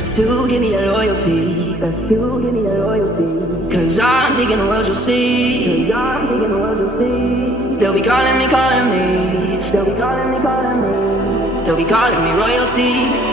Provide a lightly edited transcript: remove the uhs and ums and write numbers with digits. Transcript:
Best to give me that loyalty. Best to give me that loyalty. Cause I'm taking the world, you'll see. Cause I'm taking the world, you'll see. They'll be calling me, calling me. They'll be calling me, calling me. They'll be calling me royalty.